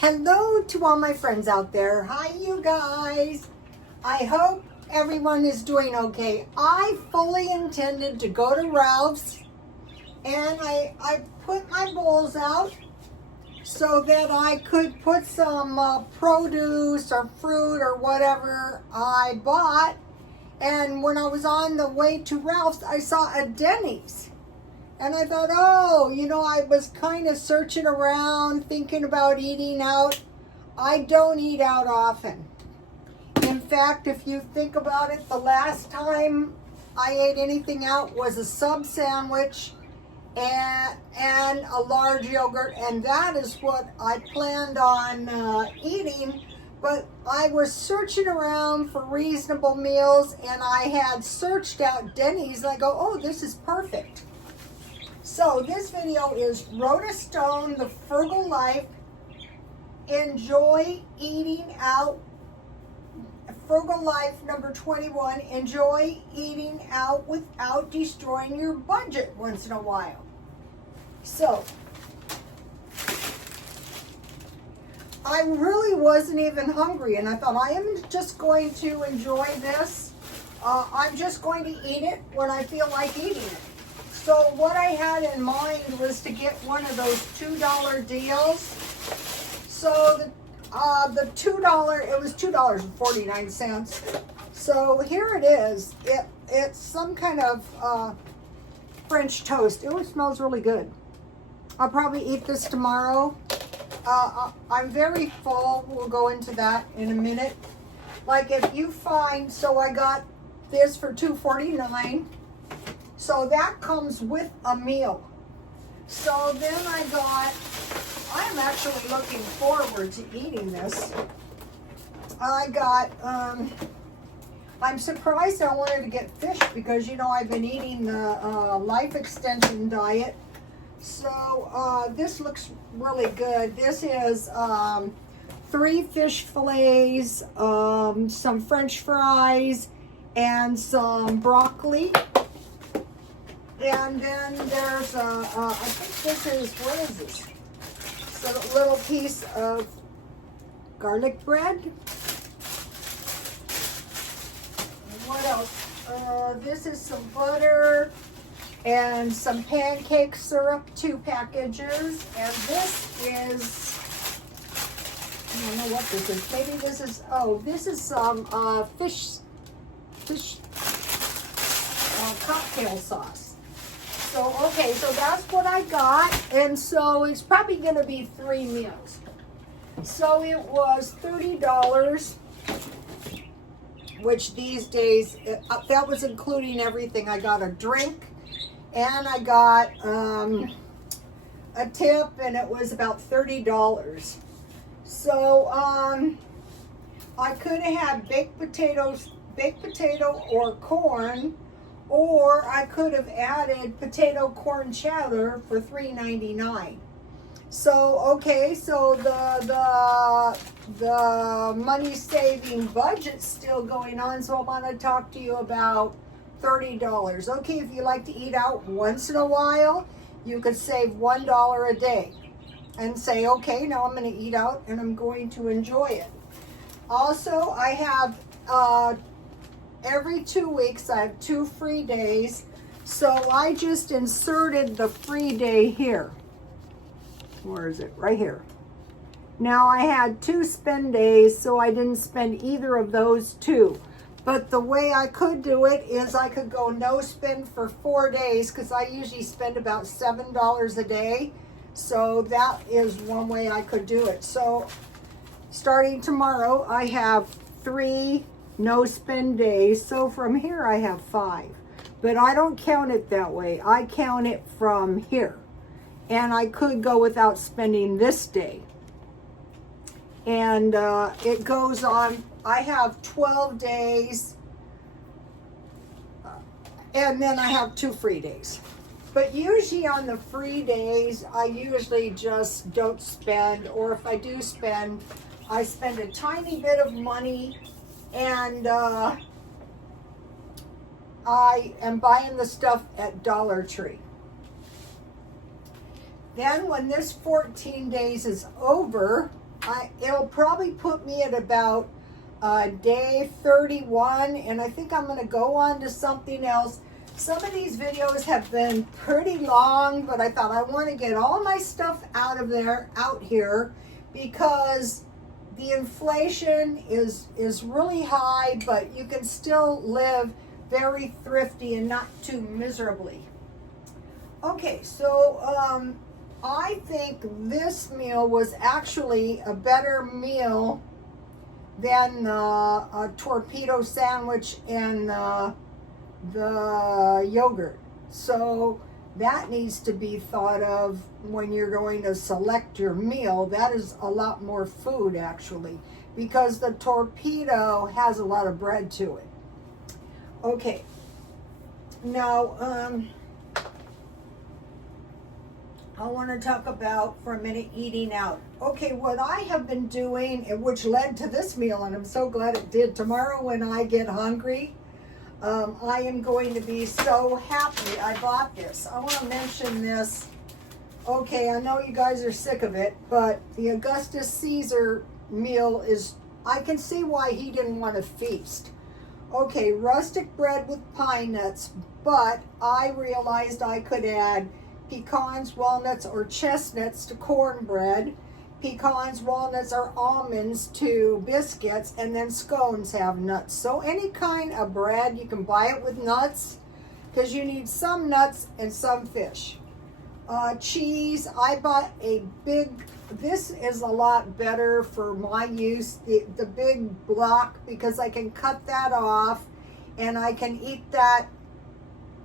Hello to all my friends out there. Hi, you guys. I hope everyone is doing okay. I fully intended to go to Ralph's, and I put my bowls out so that I could put some produce or fruit or whatever I bought. And when I was on the way to Ralph's, I saw a Dennys. And I thought, I was kind of searching around, thinking about eating out. I don't eat out often. In fact, if you think about it, the last time I ate anything out was a sub sandwich and a large yogurt, and that is what I planned on eating. But I was searching around for reasonable meals, and I had searched out Dennys, and I go, oh, this is perfect. So this video is Rhoda Stone, The Frugal Life. Enjoy eating out. Frugal Life number 21. Enjoy eating out without destroying your budget once in a while. So, I really wasn't even hungry, and I thought, I am just going to enjoy this. I'm just going to eat it when I feel like eating it. So what I had in mind was to get one of those $2 deals. So the $2, it was $2.49. So here it is. It's some kind of French toast. It smells really good. I'll probably eat this tomorrow. I'm very full. We'll go into that in a minute. Like if you find, so I got this for $2.49. So that comes with a meal. So then I'm actually looking forward to eating this. I got, I'm surprised I wanted to get fish because, I've been eating the life extension diet. So this looks really good. This is 3 fish fillets, some French fries, and some broccoli. And then there's I think this is, what is this? So a little piece of garlic bread. What else? This is some butter and some pancake syrup, 2 packages. And this is, I don't know what this is. Maybe this is some fish cocktail sauce. So, okay, so that's what I got, and so it's probably going to be 3 meals. So it was $30, which these days, that was including everything. I got a drink, and I got a tip, and it was about $30. So I could have had baked potato or corn, or I could have added potato corn chowder for $3.99. So okay, so the money saving budget's still going on. So I want to talk to you about $30. Okay, if you like to eat out once in a while, you could save $1 a day, and say, okay, now I'm going to eat out and I'm going to enjoy it. Also, I have every 2 weeks, I have 2 free days. So I just inserted the free day here. Where is it? Right here. Now I had 2 spend days, so I didn't spend either of those 2. But the way I could do it is I could go no spend for 4 days, because I usually spend about $7 a day. So that is one way I could do it. So starting tomorrow, I have 3 no spend days. So from here I have 5, but I don't count it that way. I count it from here, and I could go without spending this day, and it goes on. I have 12 days, and then I have 2 free days. But usually on the free days, I usually just don't spend, or if I do spend, I spend a tiny bit of money, and I am buying the stuff at Dollar Tree. Then when this 14 days is over, it'll probably put me at about day 31, and I think I'm going to go on to something else. Some of these videos have been pretty long, but I thought I want to get all my stuff out here, because the inflation is really high, but you can still live very thrifty and not too miserably. Okay, so I think this meal was actually a better meal than a torpedo sandwich and the yogurt. So that needs to be thought of when you're going to select your meal. That is a lot more food, actually, because the torpedo has a lot of bread to it. Okay, now I want to talk about for a minute eating out. Okay, what I have been doing, and which led to this meal, and I'm so glad it did. Tomorrow when I get hungry, I am going to be so happy I bought this. I want to mention this. Okay, I know you guys are sick of it, but the Augustus Caesar meal is, I can see why he didn't want to feast. Okay, rustic bread with pine nuts, but I realized I could add pecans, walnuts, or chestnuts to cornbread, pecans, walnuts, or almonds to biscuits, and then scones have nuts. So any kind of bread, you can buy it with nuts, because you need some nuts and some fish. Cheese, I bought a big, this is a lot better for my use, the big block, because I can cut that off and I can eat that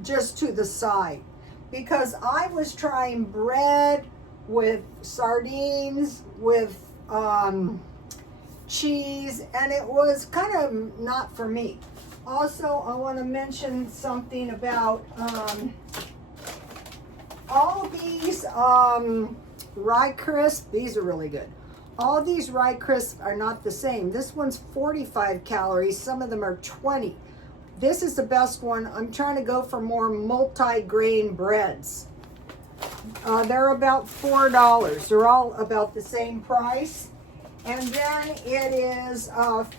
just to the side. Because I was trying bread with sardines, with cheese, and it was kind of not for me. Also, I want to mention something about all these rye crisps. These are really good. All these rye crisps are not the same. This one's 45 calories. Some of them are 20. This is the best one. I'm trying to go for more multi-grain breads. They're about $4. They're all about the same price. And then it is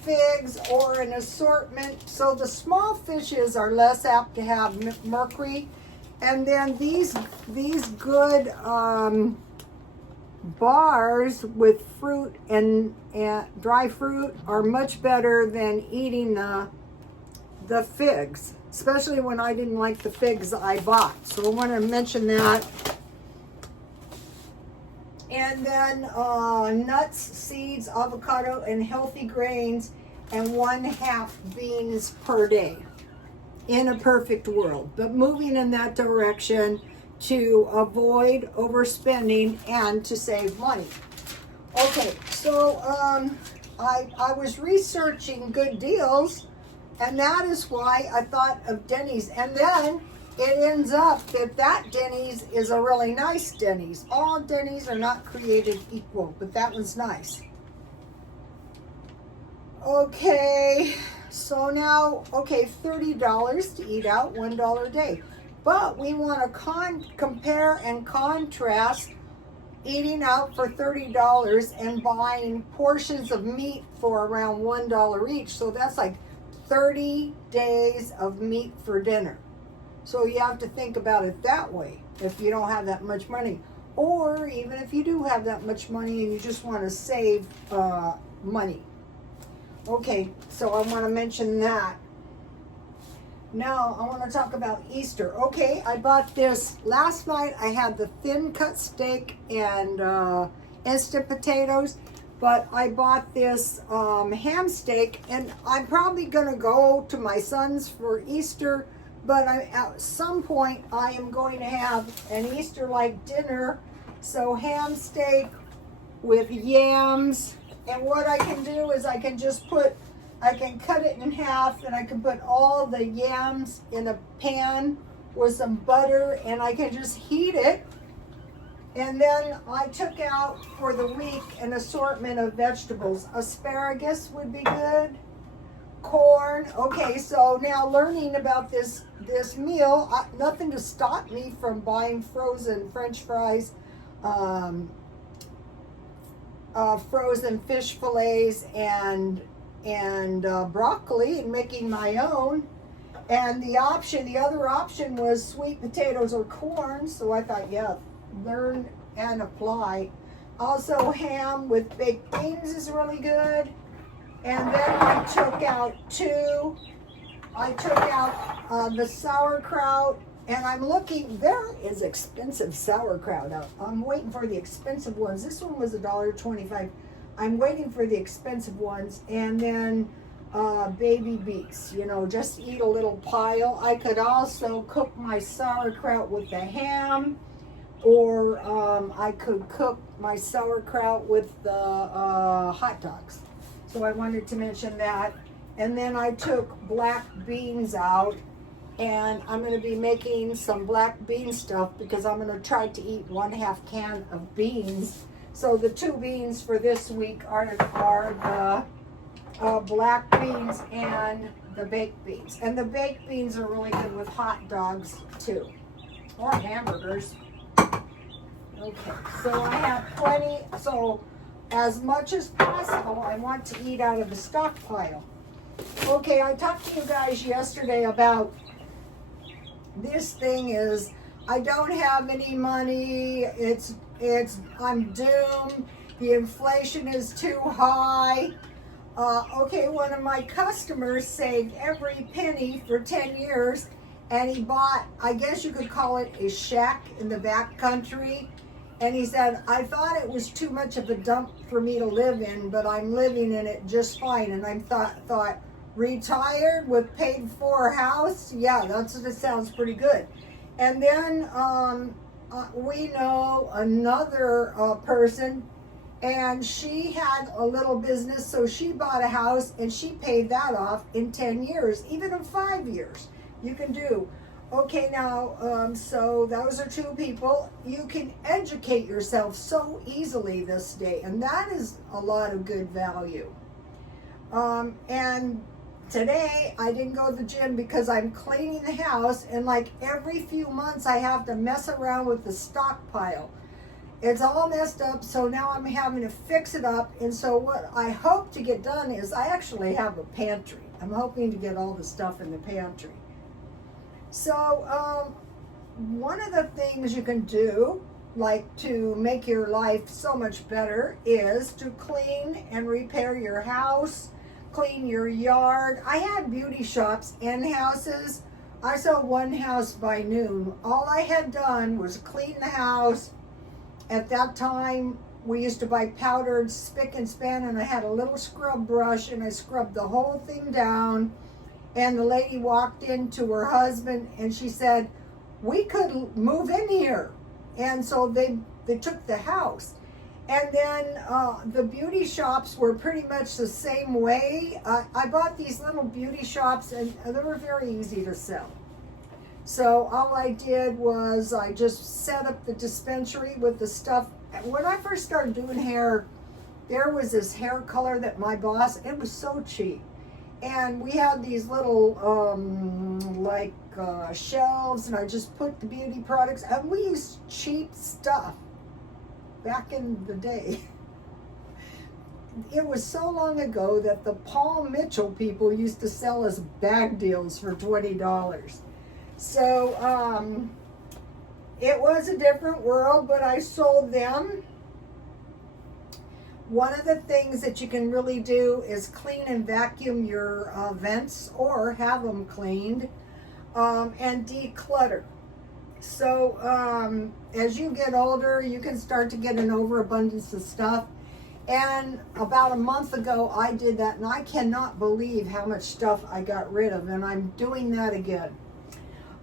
figs or an assortment. So the small fishes are less apt to have mercury. And then these good bars with fruit and dry fruit are much better than eating the figs, especially when I didn't like the figs I bought. So I want to mention that. And then nuts, seeds, avocado, and healthy grains, and 1/2 beans per day. In a perfect world, but moving in that direction to avoid overspending and to save money. Okay, so I was researching good deals, and that is why I thought of Dennys. And then it ends up that Dennys is a really nice Dennys. All Dennys are not created equal, but that one's nice. Okay, so now, okay, $30 to eat out, $1 a day. But we want to compare and contrast eating out for $30 and buying portions of meat for around $1 each. So that's like 30 days of meat for dinner. So you have to think about it that way if you don't have that much money. Or even if you do have that much money and you just want to save money. Okay, so I want to mention that. Now I want to talk about Easter. Okay, I bought this last night. I had the thin cut steak and instant potatoes, but I bought this ham steak, and I'm probably going to go to my son's for Easter, but at some point I am going to have an Easter-like dinner. So ham steak with yams. And what I can do is I can cut it in half, and I can put all the yams in a pan with some butter, and I can just heat it. And then I took out for the week an assortment of vegetables. Asparagus would be good. Corn. Okay, so now learning about this meal, nothing to stop me from buying frozen French fries, frozen fish fillets and broccoli and making my own. And the other option was sweet potatoes or corn. So I thought, yeah, learn and apply. Also, ham with baked beans is really good. And then I took out the sauerkraut, and I'm looking, there is expensive sauerkraut out. I'm waiting for the expensive ones. This one was $1.25. I'm waiting for the expensive ones. And then baby beets, just eat a little pile. I could also cook my sauerkraut with the ham, or I could cook my sauerkraut with the hot dogs. So I wanted to mention that. And then I took black beans out, and I'm going to be making some black bean stuff because I'm going to try to eat 1/2 can of beans. So the 2 beans for this week are the black beans and the baked beans. And the baked beans are really good with hot dogs too, or hamburgers. Okay, so I have plenty. So as much as possible, I want to eat out of the stockpile. Okay, I talked to you guys yesterday about this thing is I don't have any money. I'm doomed. The inflation is too high. Okay, one of my customers saved every penny for 10 years, and he bought, I guess you could call it a shack in the back country. And he said, I thought it was too much of a dump for me to live in, but I'm living in it just fine. And I thought retired with paid for house? Yeah, that sounds pretty good. And then we know another person, and she had a little business, so she bought a house and she paid that off in 10 years, even in 5 years. You can do. Okay, now, so those are 2 people. You can educate yourself so easily this day, and that is a lot of good value. And today, I didn't go to the gym because I'm cleaning the house, and like every few months, I have to mess around with the stockpile. It's all messed up, so now I'm having to fix it up. And so what I hope to get done is I actually have a pantry. I'm hoping to get all the stuff in the pantry. So one of the things you can do, like to make your life so much better, is to clean and repair your house, clean your yard. I had beauty shops and houses. I saw one house by noon. All I had done was clean the house. At that time, we used to buy powdered spick and span, and I had a little scrub brush, and I scrubbed the whole thing down. And the lady walked into her husband, and she said, we could move in here. And so they took the house. And then the beauty shops were pretty much the same way. I bought these little beauty shops, and they were very easy to sell. So all I did was I just set up the dispensary with the stuff. When I first started doing hair, there was this hair color that my boss, it was so cheap. And we had these little shelves, and I just put the beauty products, and we used cheap stuff back in the day. It was so long ago that the Paul Mitchell people used to sell us bag deals for $20. So it was a different world, but I sold them. One of the things that you can really do is clean and vacuum your vents, or have them cleaned, and declutter. So as you get older, you can start to get an overabundance of stuff. And about a month ago, I did that, and I cannot believe how much stuff I got rid of, and I'm doing that again.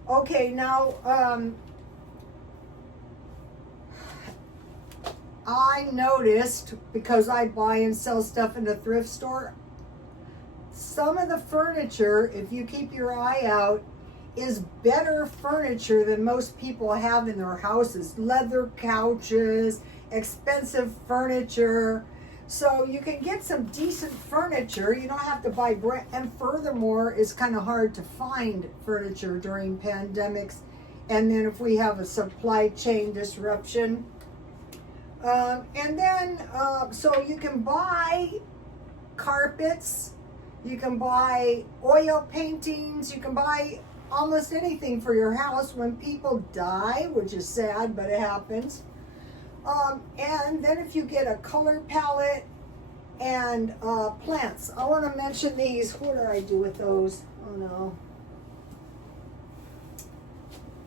Okay, now I noticed, because I buy and sell stuff in the thrift store, some of the furniture, if you keep your eye out, is better furniture than most people have in their houses. Leather couches, expensive furniture. So you can get some decent furniture. You don't have to buy brand. And furthermore, it's kind of hard to find furniture during pandemics. And then if we have a supply chain disruption. And then, so you can buy carpets, you can buy oil paintings, you can buy almost anything for your house when people die, which is sad, but it happens. And then if you get a color palette and plants, I want to mention these. What did I do with those? Oh no.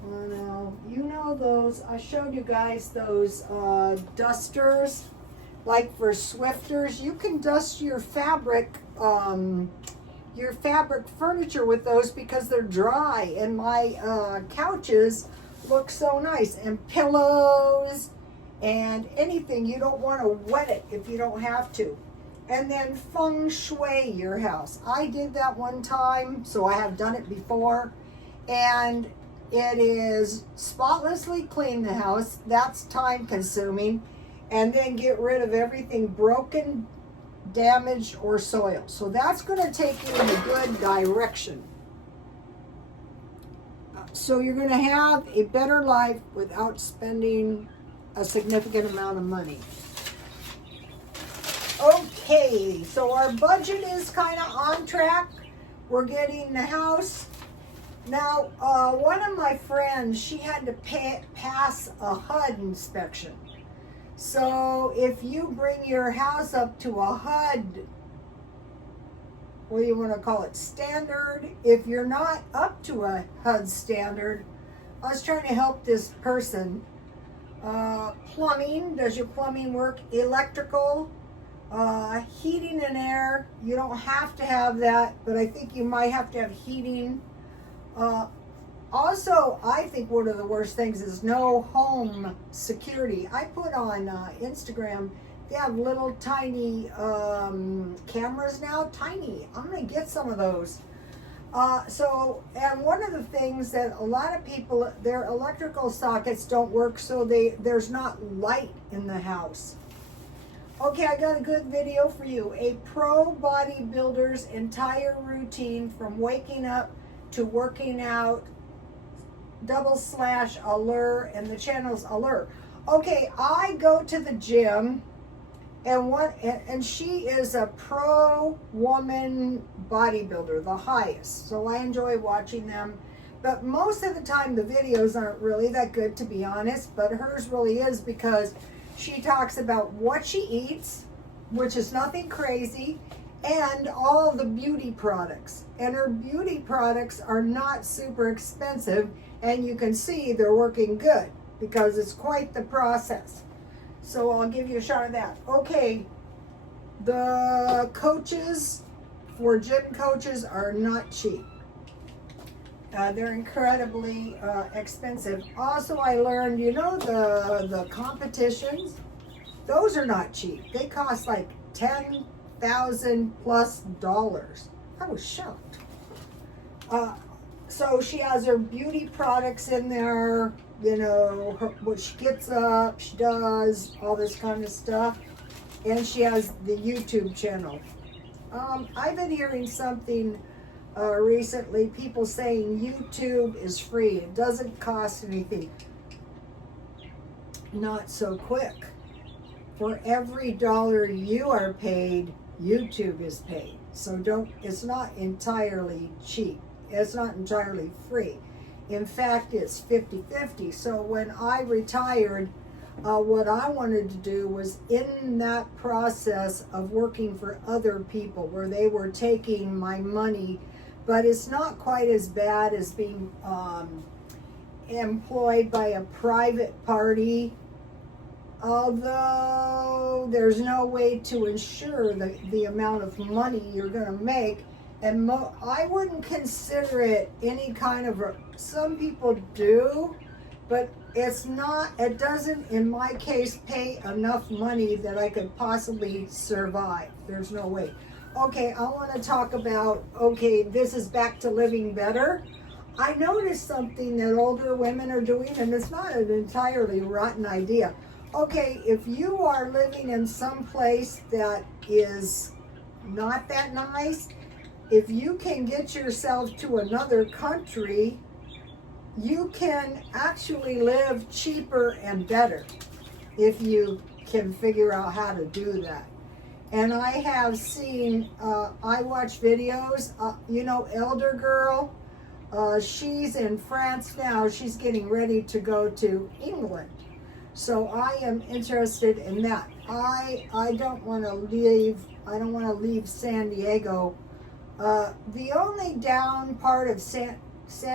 Oh no. You know those, I showed you guys those dusters, like for Swifters. You can dust your fabric furniture with those because they're dry, and my couches look so nice, and pillows and anything. You don't want to wet it if you don't have to. And then feng shui your house. I did that one time, so I have done it before, and it is spotlessly clean the house. That's time consuming. And then get rid of everything broken, damaged, or soiled. So that's going to take you in a good direction. So you're going to have a better life without spending a significant amount of money. Okay, so our budget is kind of on track. We're getting the house. Now, one of my friends, she had to pass a HUD inspection. So if you bring your house up to a HUD, what do you want to call it, standard? If you're not up to a HUD standard, I was trying to help this person. Plumbing, does your plumbing work? Electrical, heating and air, you don't have to have that, but I think you might have to have heating. Also, I think one of the worst things is no home security. I put on Instagram, they have little tiny cameras now, tiny. I'm gonna get some of those. And one of the things that a lot of people, their electrical sockets don't work, so there's not light in the house. Okay, I got a good video for you. A pro bodybuilder's entire routine from waking up to working out, /allure, and the channel's allure. Okay, I go to the gym, and she is a pro woman bodybuilder, the highest. So I enjoy watching them. But most of the time the videos aren't really that good, to be honest, but hers really is, because she talks about what she eats, which is nothing crazy, and all the beauty products. And her beauty products are not super expensive, and you can see they're working good because it's quite the process. So I'll give you a shot of that. Okay, the coaches for gym coaches are not cheap. They're incredibly expensive. Also, I learned, you know, the competitions, those are not cheap. They cost like $10,000+. I was shocked. So she has her beauty products in there, you know, what she gets up, she does, all this kind of stuff. And she has the YouTube channel. I've been hearing something recently, people saying YouTube is free. It doesn't cost anything. Not so quick. For every dollar you are paid, YouTube is paid. So it's not entirely cheap. It's not entirely free. In fact, it's 50-50. So when I retired, what I wanted to do was in that process of working for other people where they were taking my money, but it's not quite as bad as being employed by a private party, although there's no way to ensure the amount of money you're going to make. And I wouldn't consider it any kind of, some people do, but it doesn't, in my case, pay enough money that I could possibly survive. There's no way. Okay, I want to talk about, this is back to living better. I noticed something that older women are doing, and it's not an entirely rotten idea. Okay, if you are living in some place that is not that nice, if you can get yourself to another country, you can actually live cheaper and better if you can figure out how to do that. And I have seen, I watch videos, you know, Elder Girl, she's in France now. She's getting ready to go to England. So I am interested in that. I don't want to leave San Diego. The only down part of San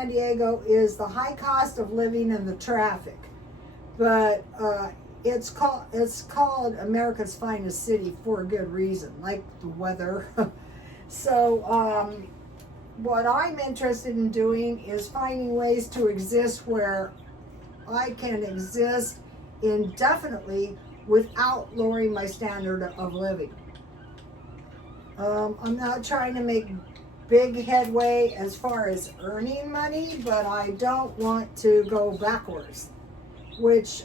Diego is the high cost of living and the traffic. But it's called America's finest city for a good reason, like the weather. So what I'm interested in doing is finding ways to exist where I can exist indefinitely without lowering my standard of living. I'm not trying to make big headway as far as earning money, but I don't want to go backwards, which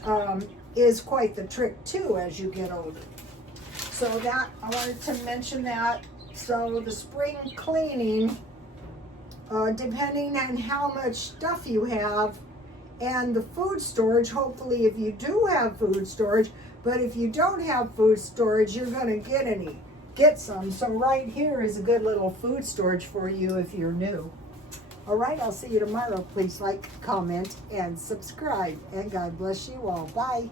is quite the trick too as you get older. So that, I wanted to mention that. So the spring cleaning, depending on how much stuff you have, and the food storage, hopefully if you do have food storage, but if you don't have food storage, you're gonna get some. So right here is a good little food storage for you if you're new. All right, I'll see you tomorrow. Please like, comment, and subscribe. And God bless you all. Bye.